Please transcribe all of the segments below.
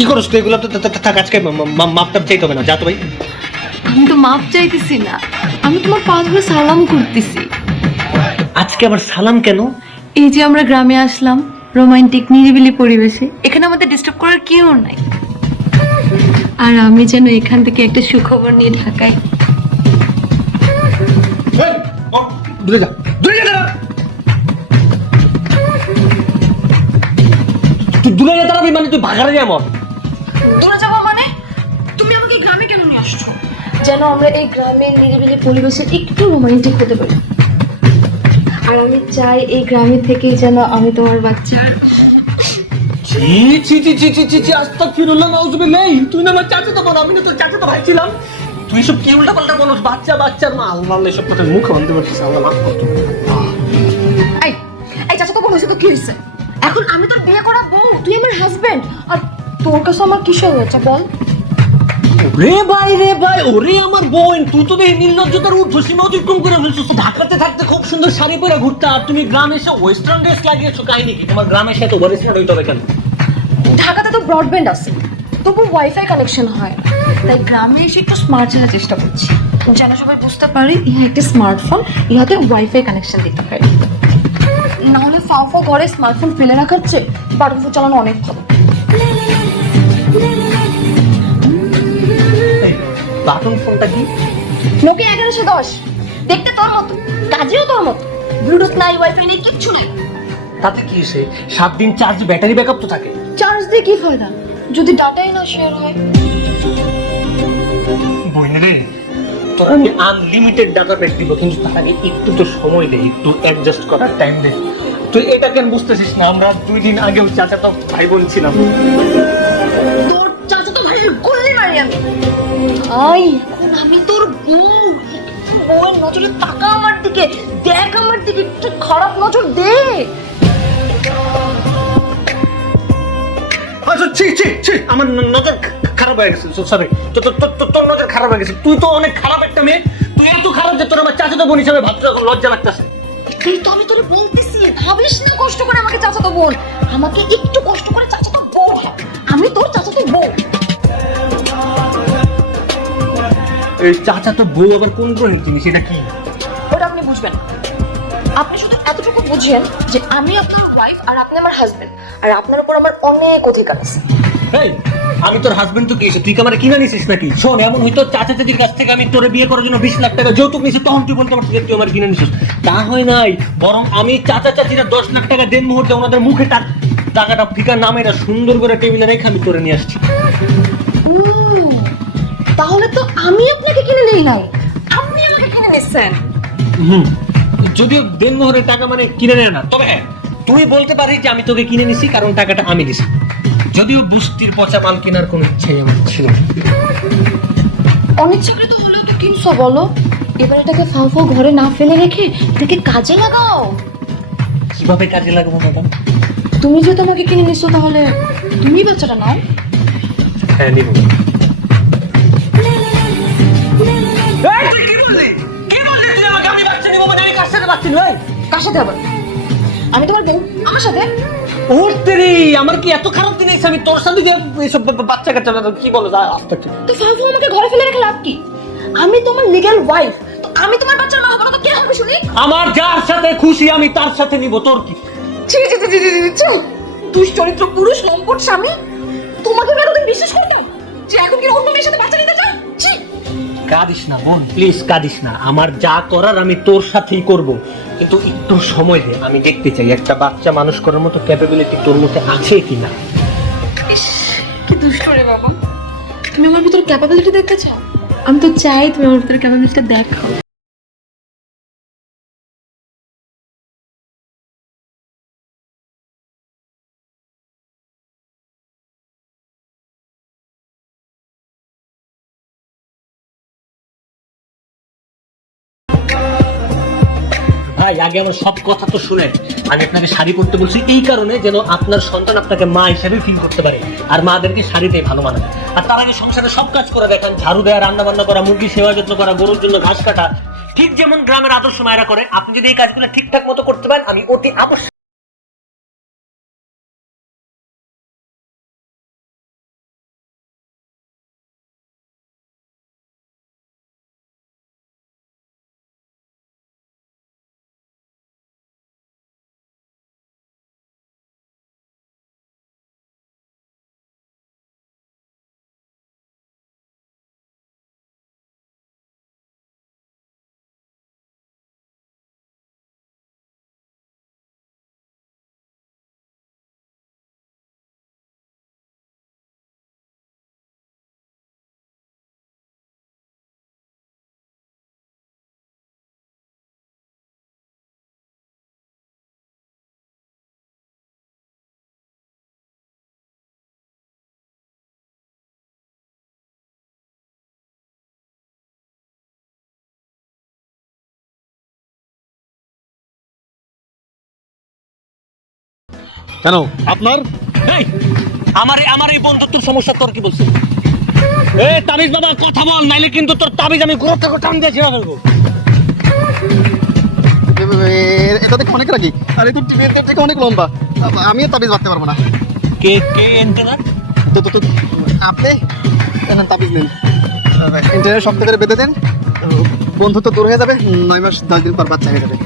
কি করছ তুই এগুলো? তো থাক, আজকে মাপটাপ চাইতে হবে না, যা তো ভাই। আমি তো মাপ চাইতেছি না, আমি তোমার পা ধরে সালাম করতেছি। আজকে আবার সালাম কেন? এই যে আমরা গ্রামে আসলাম, রোমান্টিক নিরিবিলি পরিবেশে, এখানে আমাদের ডিস্টার্ব করার কেউ নাই। আর আমি যেন এখান থেকে একটা সুখবর নিয়ে ঢাকায়। দূরে যা, দূরে যা দাঁড়া। তুই দূরে যা দাঁড়াবি মানে তুই ভাগারে যা আমার। দূরে যাবো মানে? তুমি আমাকে গ্রামে কেন নিয়ে আসছো? যেন আমরা এই গ্রামের নিরিবিলি পরিবেশে একটু রোমান্টিক হতে পারি। আর আমি চাই এই গ্রামে থেকেই যেন আমি তোমার বাচ্চা। ছি ছি ছি ছি ছি ছি ছি, আস্তাগফিরুল্লাহ, নাউযুবিল্লাহ। তুই না আমার চাচাতো বোন, আমি না তোর চাচাতো ভাই ছিলাম। তুই সব কি উল্টা পাল্টা বলছ? বাচ্চা বাচ্চার মা, আল্লাহ আল্লাহ, সব কথা মুখ বানতে পারছিস, আল্লাহ মাফ কর। এই এই চাচা তো বোন হয়েছে তো কি হয়েছে? এখন আমি তোর বিয়ে করা বউ, তুই আমার হাজবেন্ড, আর তোর কাছে আমার কিসের হয়েছে বল? রে ভাই রে ভাই, ওরে আমার বোন, তুই তো দেখি নির্লজ্জতার ঊর্ধ্বসীমা অতিক্রম করে ফেলছিস। ঢাকাতে থাকতে খুব সুন্দর শাড়ি পরে ঘুরতে, আর তুমি গ্রামে এসে ওয়েস্টার্ন ড্রেস লাগিয়েছো। কাহিনী কি? তোমার গ্রামে এসে তো ওয়েস্টার্ন হইতে হবে কেন? ঢাকাতে তো ব্রডব্যান্ড আছে, তবু ওয়াইফাই কানেকশন হয়, তাই গ্রামে এসে একটু স্মার্ট চলার চেষ্টা করছি, যেন সবাই বুঝতে পারে ইহা একটা স্মার্টফোন, ইহাতে ওয়াইফাই কানেকশন দিতে হয়। নাহলে ফাফা ঘরে স্মার্টফোন ফেলে রাখার চেয়ে বাটন ফোন চালানো অনেক ভালো। বাটন ফোনটা কি? নোকিয়া 1110, দেখতে তোর মতো, কাজেও তোর মতো, ব্লুটুথ নাই, ওয়াইফাই নেই, কিচ্ছু নেই। তাতে কি হয়েছে? 7 দিন চার্জ, ব্যাটারি ব্যাকআপ তো থাকে। চার্জ দিয়ে কি ফায়দা যদি ডাটাই না শেয়ার হয়? বইন রে, তোর আমি আনলিমিটেড ডাটা প্যাক দিব, কিন্তু তার আগে একটু তো সময় দে, একটু অ্যাডজাস্ট করার টাইম দে। তুই এটা কেন বুঝতেছিস না? আমরা 2 দিন আগেও চাচাতো ভাই বোন ছিলাম। তোর চাচা তো ভাইয়ের গল্লি মারি আমি। আই এখন আমি তোর বউ, বউয়ের নজরে তাকা আমার দিকে, দেখ আমার দিকে, একটু খারাপ নজর দে। আচ্ছা, ছি ছি ছি, আমার নজর খারাপ হয়ে গেছে। সরি, তোর নজর খারাপ হয়ে গেছে। তুই তো অনেক খারাপ একটা মেয়ে। তুই এত খারাপ যে তোর আমার চাচাতো বোন হিসাবে ভাবতে এখন লজ্জা লাগতেছে। এটাই তো আমি তোরে বলতেছি, ভাবিস না কষ্ট করে আমাকে চাচাতো বোন, আমাকে একটু কষ্ট করে চাচাতো বউ ভাব। আমি তোর চাচাতো বউ। এই চাচাতো বউ আবার কোন ধরনের জিনিস? এটা কি? ওটা আপনি বুঝবেন না। আপনি শুধু এতটুকু বুঝেন যে আমি আপনার ওয়াইফ আর আপনি আমার হাজবেন্ড, আর আপনার উপর আমার অনেক অধিকার আছে। এই, আমি তোর হাজবেন্ড তো কি হয়েছে? তুই কি আমার কিনে নিছিস নাকি? শোন, এমন হয়তো চাচা চাচির কাছ থেকে আমি তোরে বিয়ে করার জন্য 20 লাখ টাকা যৌতুক নিয়েছি, তখন তুই বলতে পারছিস যে তুই আমার কিনে নিছিস। তা হয় নাই, বরং আমি চাচা চাচিরা 10 লাখ টাকা দেন মুহূর্তে ওনাদের মুখে টাকাটা ফিকার নামে না সুন্দর করে টেবিলে রেখে আমি তোরে নিয়ে আসছি। তাহলে তো আমি আপনাকে কিনে নেই নাই, আপনি আমাকে কিনে নিচ্ছেন। যদিও দেন মোহরের টাকা মানে কিনে নেয় না, তবে হ্যাঁ, তুই বলতে পারিস যে আমি তোকে কিনে নিছি কারণ টাকাটা আমি দিছি। যদিও বুস্তির পচা মাল কেনার কোনো ইচ্ছাই আমার ছিল না। অনিচ্ছাকৃত হলেও তো কিনছো বলো। এবার এটাকে ফাও ফাও ঘরে না ফেলে রেখে এটাকে কাজে লাগাও। কিভাবে কাজে লাগাবো ম্যাডাম? তুমি যে তোমাকে কিনে নিছো, তাহলে তুমি বাচ্চাটা নাও। হ্যাঁ, নিব। তুই কি বললি? কি বললি তুই আমাকে? আমি বাচ্চা নিব মানে আমি কার সাথে বাচ্চা নিব? কার সাথে আবার? আমি তোমার বউ, আমার সাথে। ওরে রে, আমার কি এত খারাপ দিন এসে আমি তোর সাথে যে এইসব বাচ্চা কাচ্চা কি বলো যা আস্তে আস্তে। তো ফাও ফাও আমাকে ঘরে ফেলে রেখে লাভ কি? আমি তোমার লিগ্যাল ওয়াইফ, তো আমি তোমার বাচ্চার মা হবো না তো কে হবে শুনি? আমার যার সাথে খুশি আমি তার সাথে নিব, তোর কি? ছি ছি ছি ছি ছি ছি, দুশ্চরিত্র পুরুষ, লম্পট স্বামী। তোমাকে কি এতদিন বিশ্বাস করতাম যে এখন কি অন্য মেয়ের সাথে বাচ্চা নিতে চাও? ছি। কাঁদিস না বোন, প্লিজ কাঁদিস না। আমার যা করার আমি তোর সাথেই করব, কিন্তু একটু সময় দে। আমি দেখতে চাই একটা বাচ্চা মানুষ করার মতো ক্যাপাবিলিটি তোর মধ্যে আছে কিনা। কি দুষ্ট রে বাবা, তুমি আমার ভিতরে ক্যাপাবিলিটি দেখতে চাও? আমি তো চাই তুমি আমার ভিতরে ক্যাপাবিলিটি দেখাও। ভাই, আগে আমার সব কথা তো শুনে। আমি আপনাকে শাড়ি পরতে বলছি এই কারণে যেন আপনার সন্তান আপনাকে মা হিসেবে ফিল করতে পারে, আর মাদেরকে শাড়িতেই ভালো মানায়। আর তার আগে সংসারে সব কাজ করে দেখান, ঝাড়ু দেওয়া, রান্না বান্না করা, মুরগি সেবা যত্ন করা, গরুর জন্য ঘাস কাটা, ঠিক যেমন গ্রামের আদর্শ মায়েরা করে। আপনি যদি এই কাজগুলো ঠিকঠাক মতো করতে পারেন, আমি অতি অবশ্যই কেন আপনার? এই আমার এই বন্ধুত্বের সমস্যা তোর কি বলছিস? তাবিজ বাবা কথা বল, নাইলে কিন্তু তোর তাবিজ আমি গোড়া থেকে টান দিয়ে ছিঁড়ে ফেলবো। এটা দেখে অনেক রাগি, আর এই তো টিভির থেকে অনেক লম্বা, আমিও তাবিজ বাঁধতে পারবো না। কে কে এন্টার? তো আপনি তাবিজ নেন, ইন্টারনেট সব থেকে বেঁধে দেন, বন্ধুত্ব দূর হয়ে যাবে, 9 মাস 10 দিন পর বাচ্চা হয়ে যাবে।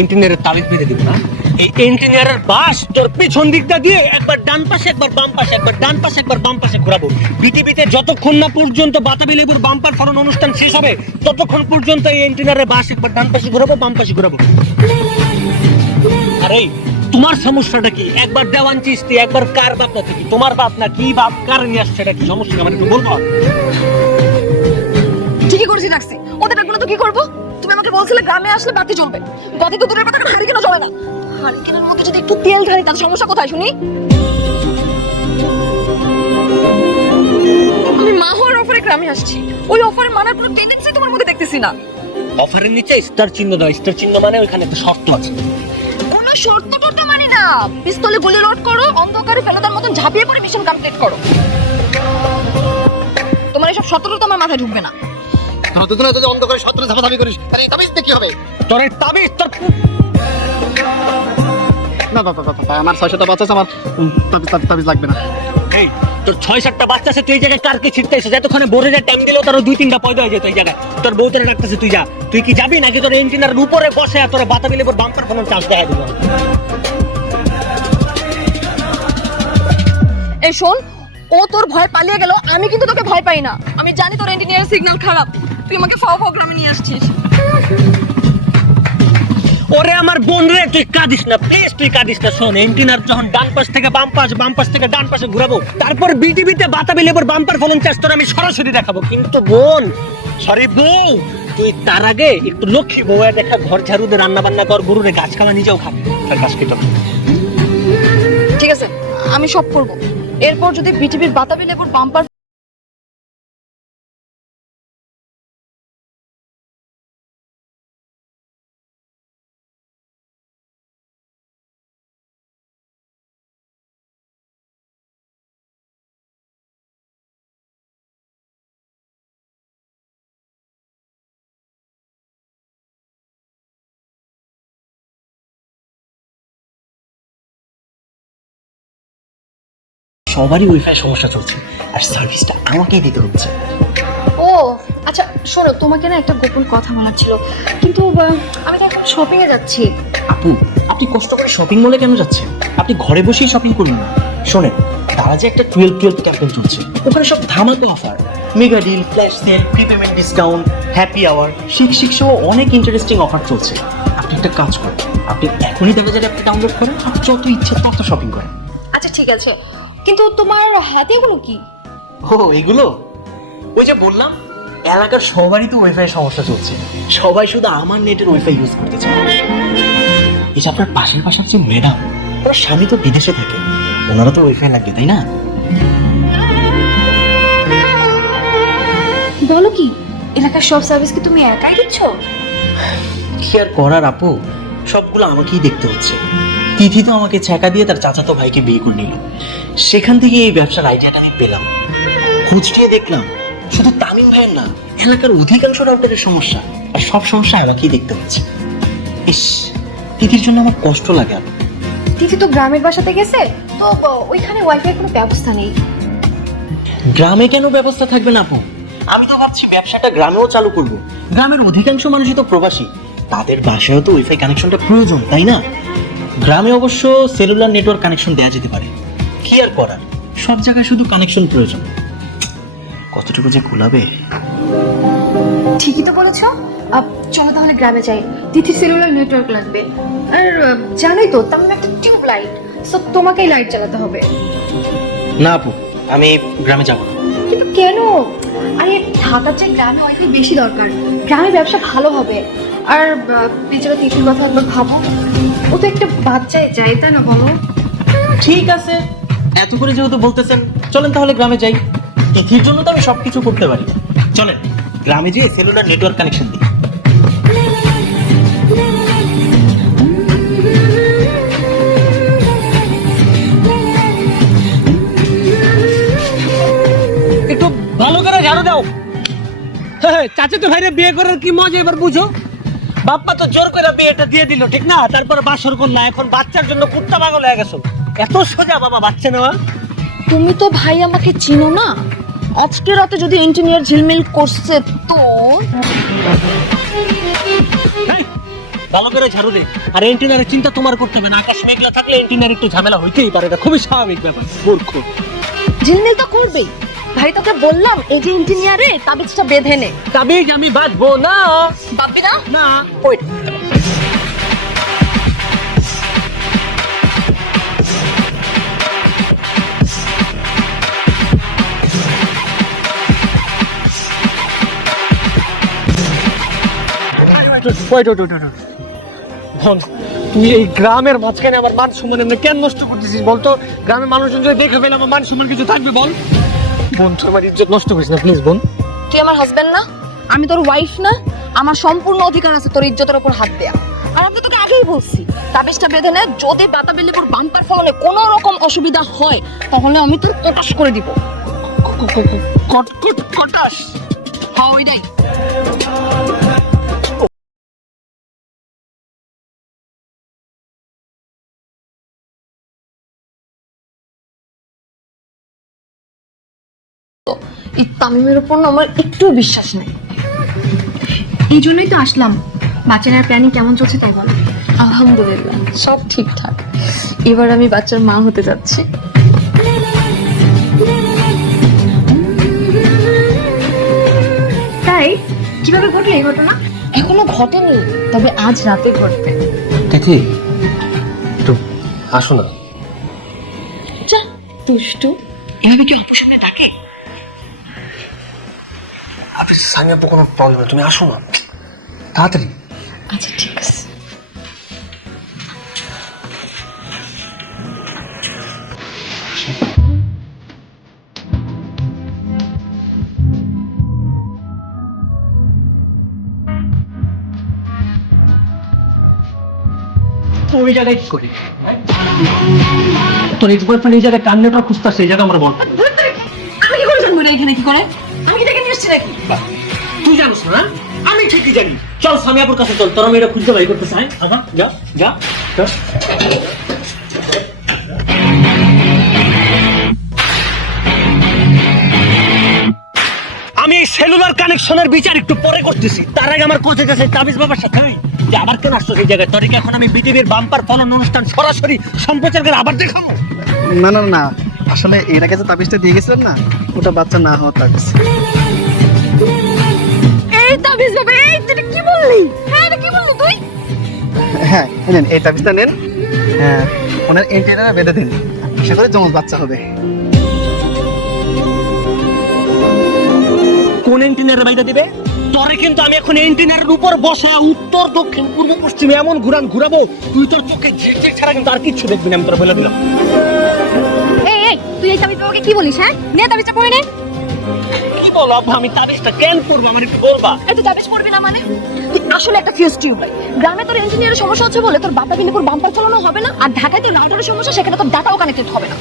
ইঞ্জিনিয়ারের তাবিজ বেঁধে দিব না? এই ইঞ্জিনিয়ারের বাস তোর পিছন দিকটা দিয়ে একবার ডান পাশে একবার বাম পাশে, একবার ডান পাশে একবার বাম পাশে ঘোরাবো। পৃথিবীতে যতক্ষণ না পর্যন্ত বাতাবি লেবুর বাম্পার ফলন অনুষ্ঠান শেষ হবে, ততক্ষণ পর্যন্ত এই ইঞ্জিনিয়ারের বাস একবার ডান পাশে ঘোরাবো, বাম পাশে ঘোরাবো। আরে তোমার সমস্যাটা কি? একবার দেওয়ান চিস্তি, একবার কার বাপ না কি? তোমার বাপ না কি বাপ কার নিয়ে আসছে, এটা কি সমস্যা আমার একটু বলবো? ঠিকই করেছি রাখছি, ওদের ডাকবো না তো কি করবো? তুমি আমাকে বলছিলে গ্রামে আসলে বাতি জ্বলবে, বাতি তো দূরের কথা, হারিকেনও জ্বলে না। হারিকেনের মধ্যে যদি একটু তেল ঢালি তার সমস্যা কোথায় শুনি? আমি মা হওয়ার অফারে গ্রামে আসছি, ওই অফারে মানার কোনো টেন্ডেন্সি তোমার মধ্যে দেখতেছি না। অফারের নিচে স্টার চিহ্ন দাও, স্টার চিহ্ন মানে ওইখানে একটা শর্ত আছে। কোনো শর্ত টর্ত মানি না, পিস্তলে গুলি লোড করো, অন্ধকারে ফেলাদার মতন ঝাঁপিয়ে পড়ে মিশন কমপ্লিট করো। তোমার এসব শর্ত আমার মাথায় ঢুকবে না। তোরা দুজনে যদি অন্ধকারে শত্রু ঝাপাঝাপি করিস, তাহলে এই তাবিজ দিয়ে কি হবে? তোর এই তাবিজ তোর না বাবা, আমার 600টা বাচ্চা আছে, আমার তাবিজ লাগবে না। এই তোর 6-7টা বাচ্চা আছে, তুই এই জায়গায় কারকে ছিটতে এসে যতক্ষণে বোরে যা টাইম দিলেও তারও 2-3টা পয়দা হয়ে যেত এই জায়গায়। তোর বউ তোর ডাকতেছে, তুই যা। তুই কি যাবি নাকি তোর ইঞ্জিনিয়ারের উপরে বসে তোর বাতাবি লেবুর বাম্পার ফোন চান্স দেখাই দিব? এই শোন, ও তোর ভয় পালিয়ে গেল, আমি কিন্তু তোকে ভয় পাই না। আমি জানি তোর ইঞ্জিনিয়ার সিগন্যাল খারাপ, তুই আমাকে ফাও গ্রামে নিয়ে আসছিস। ওরে আমার বোন রে, তুই কাঁদিস না প্লিজ, তুই কাঁদিস না। শোন, ইঞ্জিনিয়ার যখন ডান পাশ থেকে বাম পাশ, বাম পাশ থেকে ডান পাশে ঘুরাবো, তারপর বিটিভিতে বাতাবি লেবুর বাম্পার ফলন চাষ তোর আমি সরাসরি দেখাবো। কিন্তু বোন, সরি বউ, তুই তার আগে একটু লক্ষ্মী বউ দেখা, ঘর ঝাড়ু দে, রান্না বান্না কর, গরুরে গাছ খাওয়া, নিজেও খাবি, তার গাছ খেতে। ঠিক আছে, আমি সব করব। এরপর যদি বিটিভির বাতাবি লেবুর বাম্পার সবারই ওয়াইফাই সমস্যা চলছে, আর সার্ভিসটা আমাকেই দিতে হচ্ছে। ও আচ্ছা, শোনো, তোমাকে না একটা গোপন কথা বলার ছিল, কিন্তু আমি তো এখন শপিং এ যাচ্ছি। আপু, আপনি কষ্ট করে শপিং মলে কেন যাচ্ছেন? আপনি ঘরে বসেই শপিং করুন না। শোনেন, তারা যে একটা 12-12 ক্যাম্পেইন চলছে, ওখানে সব ধামাকা offer, mega deal, flash sale, prepayment discount, happy hour, শিক সহ অনেক ইন্টারেস্টিং অফার চলছে। আপনি একটা কাজ করেন, আপনি এখনই দেখা যায় অ্যাপটা ডাউনলোড করেন, আর যত ইচ্ছে তত শপিং করেন। আচ্ছা ঠিক আছে, কিন্তু তোমার হাতে এগুলো কি? ও এগুলো, ওই যে বললাম, এলাকার সবারই তো ওয়াইফাই সমস্যা চলছে, সবাই শুধু আমার নেটের ওয়াইফাই ইউজ করতে চায়। এই যে আপনার পাশের পাশের যে ম্যাডাম, ওনার স্বামী তো বিদেশে থাকে, ওনারা তো ওয়াইফাই লাগবে, তাই না? বলো কি, এলাকার সব সার্ভিস কি তুমি একাই দিচ্ছ? কি আর করার আপু, সবগুলো আমাকেই দেখতে হচ্ছে। তিথি তো আমাকে ছ্যাঁকা দিয়ে তার চাচাতো ভাইকে বিয়ে করে নিল, সেখান থেকে এই ব্যবসার আইডিয়াটা আমি পেলাম। খোঁজ নিয়ে দেখলাম শুধু তামিম ভাইয়ের না, এলাকার অধিকাংশ রাউটারের সমস্যা, আর সব সমস্যা আমাকেই দেখতে হচ্ছে। ইস, তিথির জন্য আমার কষ্ট লাগে। আপু, তিথি তো গ্রামের বাসাতে গেছে, তো ওইখানে ওয়াইফাই কোনো ব্যবস্থা নেই। গ্রামে কেন ব্যবস্থা থাকবে না আপু? আমি তো ভাবছি ব্যবসাটা গ্রামেও চালু করব। গ্রামের অধিকাংশ মানুষই তো প্রবাসী, তাদের বাসায়ও তো ওয়াইফাই কানেকশনটা প্রয়োজন, তাই না? গ্রামে অবশ্য সেলুলার নেটওয়ার্ক কানেকশন দেওয়া যেতে পারে। কি আর করার, সব জায়গায় শুধু কানেকশন প্রয়োজন। কতটুকু যে কুলাবে। ঠিকই তো বলেছো। চলো তাহলে গ্রামে যাই, তিথি সেলুলার নেটওয়ার্ক লাগবে। আর জানোই তো তেমন একটা টিউব লাইট, সো তোমাকেই লাইট জ্বালাতে হবে। না আপু, আমি গ্রামে যাব না। কিন্তু কেন? আরে ঢাকার চেয়ে গ্রামে ওয়াইফাই বেশি দরকার, গ্রামে ব্যবসা ভালো হবে। আর বেচারা তিথির কথা একবার ভাবো, ও তো একটা বাচ্চাই চাই, তাই না বলো? ঠিক আছে, এত করে যেহেতু বলতেছেন, চলেন তাহলে গ্রামে যাই। তিথির জন্য তো আমি সবকিছু করতে পারি। চলেন গ্রামে যেয়ে সেলুলার নেটওয়ার্ক কানেকশন দিই। চাচাতো ভাইরে বিয়ে করার কি মজা এবার বুঝো। বাপ্পা তো জোর করে বিয়েটা দিয়ে দিল, ঠিক না? তারপরে বাসর করলা, এখন বাচ্চার জন্য কুত্তা পাগল হয়ে গেছো। এত সোজা বাবা বাচ্চা নেওয়া? তুমি তো ভাই আমাকে চিনো না, আজকে রাতে যদি ইঞ্জিনিয়ার ঝিলমিল করছে তো হ্যাঁ, ভালো করে ঝাড়ু দে। আর এন্টিনারের চিন্তা তোমার করতে হবে না, আকাশ মেঘলা থাকলে এন্টিনার একটু ঝামেলা হইতেই পারে, এটা খুবই স্বাভাবিক ব্যাপার। মূর্খ। ঝিলমিল তো করবেই। ভাই তোকে বললাম এই যে ইঞ্জিনিয়ারে তাবিজটা বেঁধে নে। তাবিজ আমি বাঁধবো না। বাপি না না। ওই বল, তুই এই গ্রামের মাঝখানে আমার মান সম্মান এমনি কেন নষ্ট করতেছিস বলতো? গ্রামের মানুষজন যদি দেখে ফেলে আমার মান সম্মান কিছু থাকবে বল? বোন, তোর আমার ইজ্জত নষ্ট করিস না প্লিজ বোন। তুই আমার হাজবেন্ড না, আমি তোর ওয়াইফ না? আমার সম্পূর্ণ অধিকার আছে তোর ইজ্জতের উপর হাত দেয়া। আর আমি তো তোকে আগেই বলছি তাবিজটা বেঁধে নে, যদি বাতাবি লেবুর বাম্পার ফলনে কোনো রকম অসুবিধা হয় তাহলে আমি তোর কটাস করে দিব। কটাস? হ্যাঁ ওইটাই। এই তামিমের উপর না আমার একটু বিশ্বাস নেই, এই জন্যই তো আসলাম। বাচ্চার প্ল্যানিং কেমন চলছে তাই বলো। আলহামদুলিল্লাহ সব ঠিকঠাক, এবার আমি বাচ্চার মা হতে যাচ্ছি। তাই কিভাবে ঘটলো এই ঘটনা? এখনো ঘটেনি, তবে আজ রাতে ঘটবে। দেখি একটু আসো না। যা দুষ্টু, এভাবে কি অপশনে থাকে? সামিয়া কোনো প্রবলেম নেই, তুমি আসো না তাড়াতাড়ি। আচ্ছা ঠিক আছে। ওই জায়গায় কি করি? তোর এক্স বয়ফ্রেন্ড এই জায়গায় কান্নাটা খুঁজতেছে, এই জায়গা আমার বল। আমি কি করে জানবো এটা এখানে কি করে? আমি কি দেখে নিয়ে এসছি নাকি? তুই জানিস না? আমি ঠিকই জানি। চল সামিয়াপুর কাছে চল, তোর আমি এটা খুঁজতে বাই করতে চাই। আহা যা যা যা। আমি সেলুলার কানেকশনের বিচার একটু পরে করতেছি, তার আগে আমার কোচে গেছে তাবিজ বাবার সাথে যে আবার কেন আসছো এই জায়গায়? তোর কি এখন আমি বিটিভির বাম্পার ফলন অনুষ্ঠান সরাসরি সম্প্রচার করে আবার দেখাবো? না না না, আসলে এর আগে যে তাবিজটা দিয়ে গেছিলেন না, ওটা বাচ্চা না হওয়ার তাবিজ। এই তাবিজ বাবা, এই তুই কি বললি? হ্যাঁ এটা কি বললি তুই? হ্যাঁ নেন এই তাবিজটা নেন, হ্যাঁ ওনার এন্টিনারে বেঁধে দিন, আশা করি জমজ বাচ্চা হবে। কোন এন্টিনারে বাইদা দিবে? তোরে কিন্তু আমি এখন এন্টিনারের উপর বসে উত্তর দক্ষিণ পূর্ব পশ্চিমে এমন ঘুরাবো তুই তোর চোখে ঝিরঝির ছাড়া কিন্তু আর কিচ্ছু দেখবি না, আমি তোর বলে দিলাম। এই এই তুই এই তাবিজ বাবাকে কি বলিস? হ্যাঁ নে তাবিজটা পরে নে। কি বলো আব্বা, আমি তাবিজটা কেন করবো আমার একটু বলবা? এই তুই তাবিজ পরবি না মানে? তুই আসলে একটা ফিউজ টিউব ভাই। গ্রামে তোর ইঞ্জিনিয়ারের সমস্যা হচ্ছে বলে তোর বাতাবি লেবুর বাম্পার চালানো হবে না, আর ঢাকায় তোর রাউটারের সমস্যা, সেখানে তোর ডাটাও কানেক্টেড হবে না।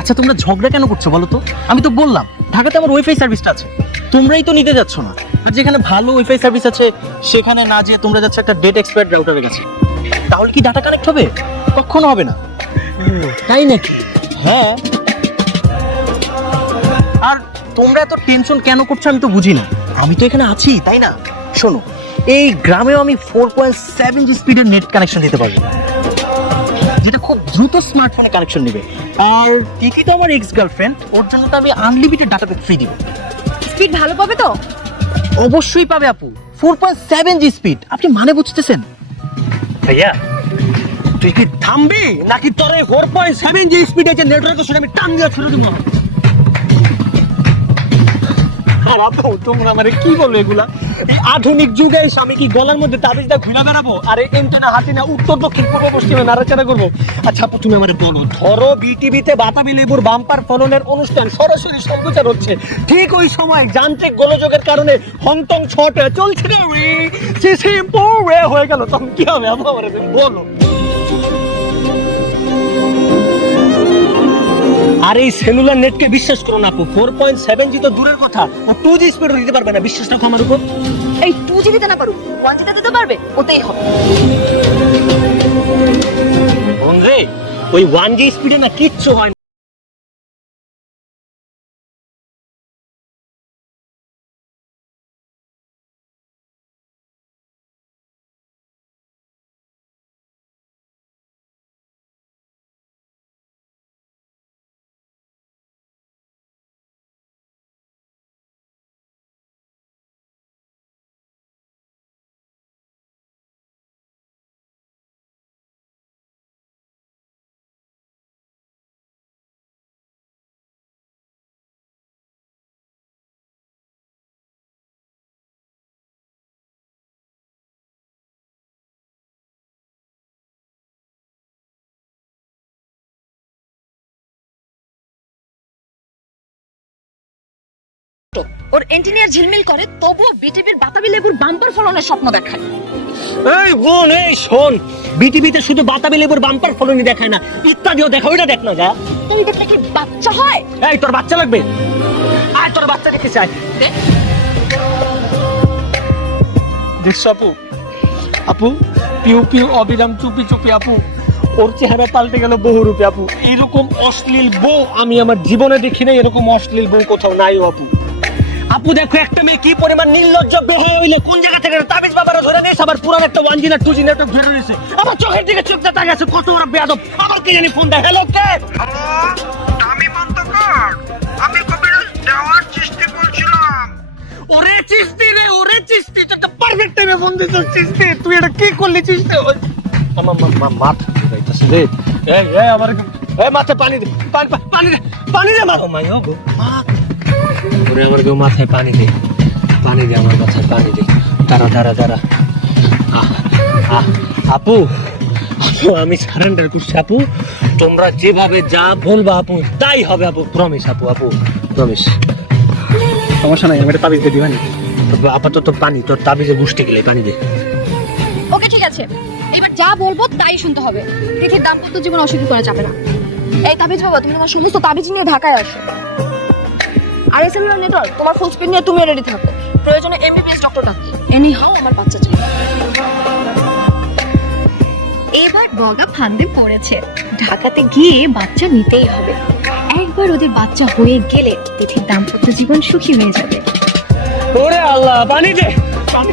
আচ্ছা তোমরা ঝগড়া কেন করছো বলো তো? আমি তো বললাম ঢাকাতে আমার ওয়াইফাই সার্ভিসটা আছে, তোমরাই তো নিতে যাচ্ছ না। আর যেখানে ভালো ওয়াইফাই সার্ভিস আছে সেখানে না যেয়ে তোমরা যাচ্ছ একটা ডেট এক্সপায়ার্ড রাউটারের কাছে। তাহলে কি ডাটা কানেক্ট হবে? কখনো হবে না। তাই নাকি? হ্যাঁ। আর তোমরা এত টেনশন কেন করছো আমি তো বুঝি না। আমি তো এখানে আছি তাই না? শোনো, এই গ্রামেও আমি 4.7 স্পিডের নেট কানেকশন দিতে পারবো, যেটা খুব দ্রুত স্মার্টফোনে কানেকশন নেবে। আর তিথি তো আমার এক্স গার্লফ্রেন্ড, ওর জন্য তো আমি আনলিমিটেড ডাটা প্যাক ফ্রি দিব। স্পিড ভালো পাবে তো? অবশ্যই পাবে আপু, 4.7 স্পিড। আপনি মানে বুঝতেছেন? ভাইয়া তুই কি থামবি নাকি তোর 4.7 যে স্পিডে যে নেটওয়ার্কের শুনে আমি টান দিয়ে ছুড়ে দিব? তোমরা আমারে কি বলো এগুলা? এই আধুনিক যুগে এসে আমি কি গলার মধ্যে তাবিজটা ঘুরে বেড়াবো আর এন্টেনা হাতে না উত্তর দক্ষিণ পূর্ব পশ্চিমে নাড়াচাড়া করবো? আচ্ছা আপু তুমি আমারে বলো, ধরো বিটিভিতে বাতাবি লেবুর বাম্পার ফলনের অনুষ্ঠান সরাসরি সম্প্রচার হচ্ছে, ঠিক ওই সময় যান্ত্রিক গোলযোগের কারণে হংটং ছট চলছে রে হয়ে গেল, তখন কি হবে আপু আমারে বলো? আর এই সেলুলার নেটকে বিশ্বাস করো না আপু, 4.7G তো দূরের কথা, ও 2G স্পিডও দিতে পারবে না, বিশ্বাস রাখো আমার উপর। এই 2G দিতে না পারো, 1G দিতে পারবে, ওতেই হবে। রে ওই 1G স্পিডে না কিচ্ছু হয় না। ওর এন্টিনিয়ার ঝিলমিল করে, তবুও বিটিভির বাতাবি লেবুর বাম্পার ফলনের স্বপ্ন দেখায়। এই বোন, এই শোন, বিটিভিতে শুধু বাতাবি লেবুর বাম্পার ফলনই দেখায় না, ইত্যাদিও দেখা, ওইটা দেখ না যা। তুই দেখলে কি বাচ্চা হয়? এই তোর বাচ্চা লাগবে? আয় তোর বাচ্চা দেখতে চাই। দেখছো আপু, আপু পিউ পিউ অবিরাম চুপি চুপি আপু, ওর চেহারা পাল্টে গেল বহুরূপে আপু। এরকম অশ্লীল বউ আমি আমার জীবনে দেখি নাই, এরকম অশ্লীল বউ কোথাও নাই আপু। আপু দেখো একটা মেয়ে কি পরিমাণ নির্লজ্জ বেহায়া হইলে কোন জায়গা থেকে তাবিজ বাবারা ধরে নিয়েছে, আবার পুরান একটা 1G না 2G নেটওয়ার্ক ধরে নিয়েছে, আমার চোখের দিকে চোখ দেখা গেছে, কত বড় বেয়াদব। আবার কে জানি ফোন দেয়, হ্যালো কে? আমি মন্তকর, আমি কবিরাজ দেওয়ার চেষ্টা বলছিলাম। ওরে চিস্তি রে, ওরে চিস্তি, তুই একটা পারফেক্ট টাইমে ফোন দিছিস চিস্তি, তুই এটা কি করলি চিস্তি? আমার মাথা যাইতাছে রে। এই এই আমার এই মাথায় পানি দে, পানি দে মারো মাই ও গো মা। ওরে আমার গো মাথায় পানি দে, পানি দে আমার মাথায় পানি দে। দাঁড়া আপু, আপু আমি সারেন্ডার করছি আপু, তোমরা যেভাবে যা বলবা আপু তাই হবে আপু, প্রমিস আপু, আপু প্রমিস। সমস্যা নাই, আমি একটা তাবিজ দিয়ে দিবানি। আপাতত পানি, তোর তাবিজে গুষ্টি গেলে পানি দে। ওকে ঠিক আছে, এবার যা বলবো তাই শুনতে হবে। তিথির দাম্পত্য জীবন অস্বীকার করা যাবে না। এই তাবিজ বাবা, তুমি তোমার সমস্ত তাবিজ নিয়ে ঢাকায় আসো। আর এসএমআর নেটওয়ার্ক তোমার ফুল স্পিড নিয়ে তুমি রেডি থাকো, প্রয়োজনে এমবিবিএস ডক্টর ডাকি। এনি হাও আমার বাচ্চা চাই। এবার বগা ফান্দে পড়েছে, ঢাকাতে গিয়ে বাচ্চা নিতেই হবে। একবার ওদের বাচ্চা হয়ে গেলে তিথির দাম্পত্য জীবন সুখী হয়ে যাবে। ওরে আল্লাহ, পানি দে, পানি